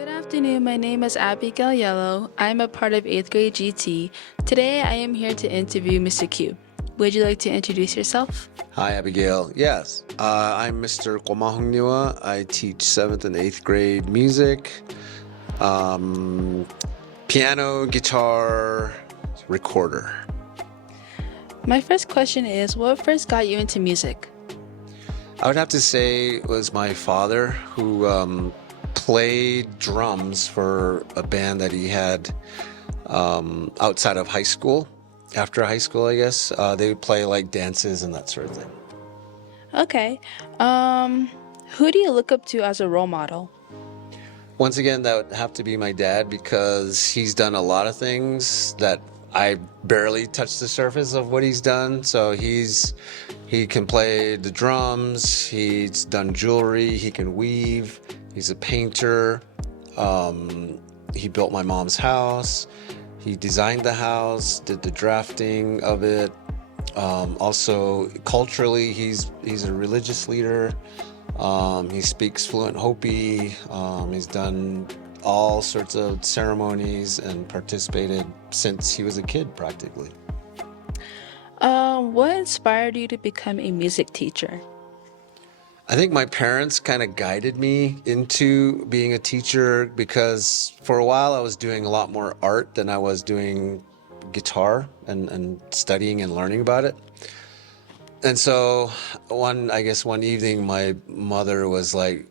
Good afternoon. My name is Abigail Yellow. I'm a part of 8th grade GT. Today I am here to interview Mr. Q. Would you like to introduce yourself? Hi, Abigail. Yes, I'm Mr. Kwamahongniwa. I teach 7th and 8th grade music, um, piano, guitar, recorder. My first question is, what first got you into music? I would have to say it was my father who played drums for a band that he had outside of high school. After high school, I guess, they would play like dances and that sort of thing. Okay. Who do you look up to as a role model? Once again, that would have to be my dad because he's done a lot of things that I barely touched the surface of what he's done. So he can play the drums, he's done jewelry, he can weave, he's a painter. He built my mom's house, he designed the house, did the drafting of it. Also, culturally, he's a religious leader. He speaks fluent Hopi. He's done all sorts of ceremonies and participated since he was a kid, practically. What inspired you to become a music teacher? I think my parents kind of guided me into being a teacher because for a while I was doing a lot more art than I was doing guitar and studying and learning about it. And so I guess one evening my mother was like,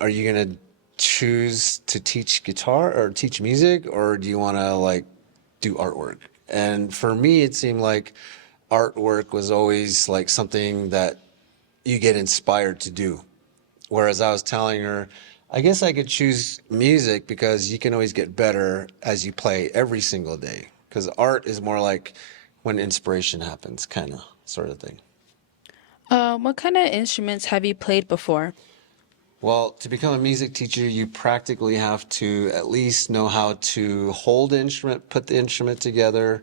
are you going to choose to teach guitar or teach music, or do you want to like do artwork? And for me, it seemed like artwork was always like something that you get inspired to do. Whereas I was telling her, I guess I could choose music because you can always get better as you play every single day. Because art is more like when inspiration happens, kind of, sort of thing. What kind of instruments have you played before? Well, to become a music teacher, you practically have to at least know how to hold the instrument, put the instrument together,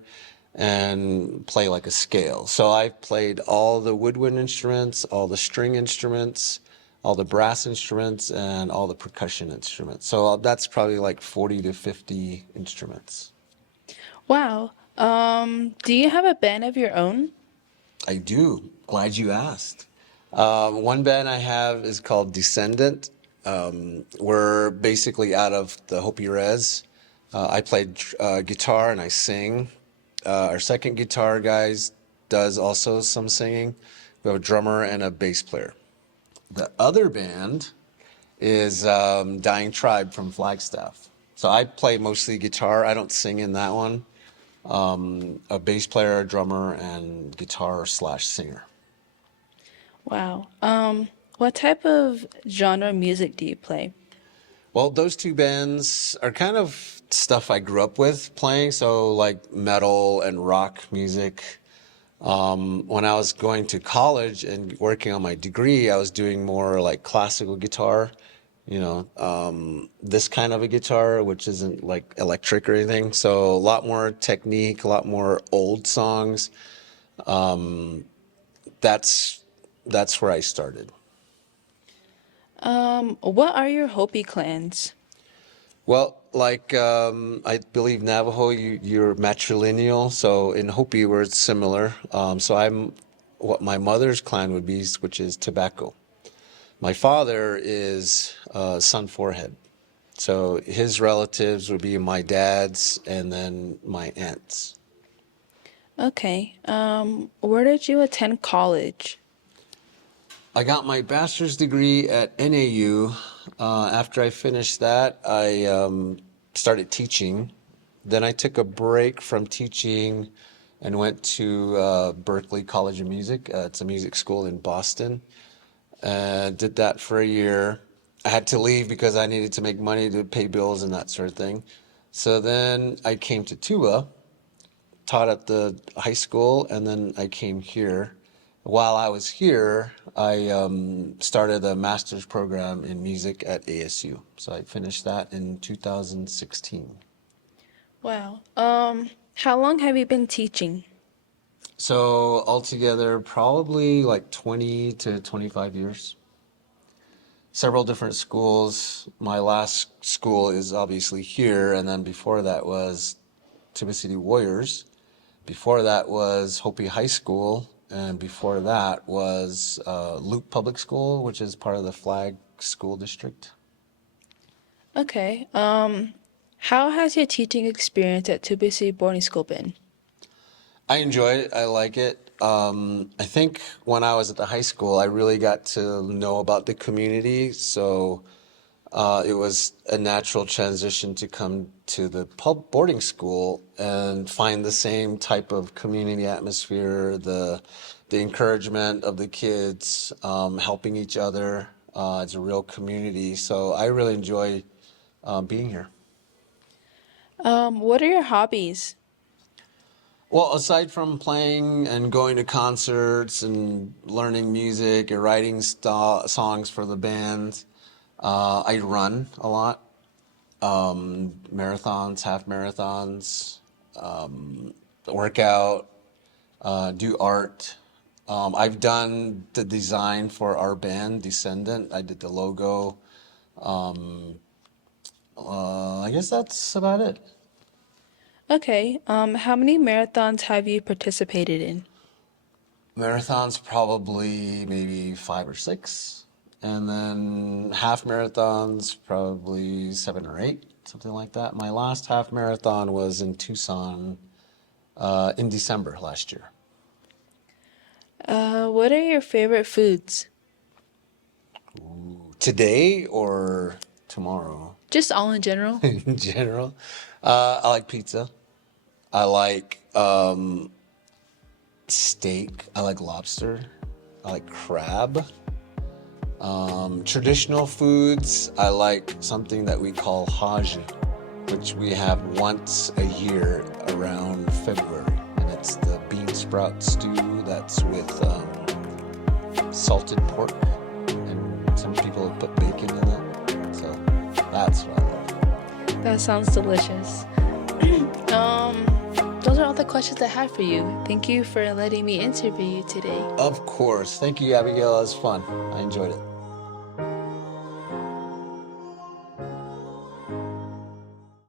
and play like a scale. So I've played all the woodwind instruments, all the string instruments, all the brass instruments, and all the percussion instruments. So that's probably like 40 to 50 instruments. Wow. Do you have a band of your own? I do. Glad you asked. One band I have is called Descendant. We're basically out of the Hopi Res. I played guitar and I sing. Our second guitar guys does also some singing. We have a drummer and a bass player. The other band is Dying Tribe from Flagstaff. So I play mostly guitar. I don't sing in that one. A bass player, a drummer, and guitar slash singer. Wow. What type of genre music do you play? Well, those two bands are kind of stuff I grew up with playing, so like metal and rock music. When I was going to college and working on my degree, I was doing more like classical guitar, this kind of a guitar, which isn't like electric or anything. So a lot more technique, a lot more old songs. That's that's where I started. What are your Hopi clans? Well, like I believe Navajo, you're matrilineal. So in Hopi, we're similar. So I'm what my mother's clan would be, which is tobacco. My father is Sun Forehead. So his relatives would be my dad's and then my aunts. Okay. Where did you attend college? I got my bachelor's degree at NAU. After I finished that, I started teaching. Then I took a break from teaching and went to Berklee College of Music. It's a music school in Boston. Did that for a year. I had to leave because I needed to make money to pay bills and that sort of thing. So then I came to Tuba, taught at the high school, and then I came here. While I was here, I started a master's program in music at ASU. So I finished that in 2016. Wow. How long have you been teaching? So altogether, probably like 20 to 25 years. several different schools. My last school is obviously here, and then before that was Tuba City Warriors. Before that was Hopi High School, and before that was Loop Public School, which is part of the Flag School District. Okay. How has your teaching experience at Tuba City Boarding School been? I enjoy it. I like it. I think when I was at the high school, I really got to know about the community. So it was a natural transition to come to the pub boarding school and find the same type of community atmosphere, the encouragement of the kids, helping each other. It's a real community. So I really enjoy being here. What are your hobbies? Well, aside from playing and going to concerts and learning music and writing songs for the band, I run a lot, marathons, half marathons, work out, do art. I've done the design for our band, Descendant. I did the logo. I guess that's about it. Okay. How many marathons have you participated in? Marathons, probably maybe 5 or 6. And then half marathons, probably 7 or 8, something like that. My last half marathon was in Tucson in December last year. What are your favorite foods? Today or tomorrow? Just all in general. In general, I like pizza. I like steak. I like lobster. I like crab. Traditional foods, I like something that we call haji, which we have once a year around February. And it's the bean sprout stew that's with salted pork. And some people have put bacon in it. So that's what I love. That sounds delicious. Those are all the questions I have for you. Thank you for letting me interview you today. Of course. Thank you, Abigail. It was fun. I enjoyed it.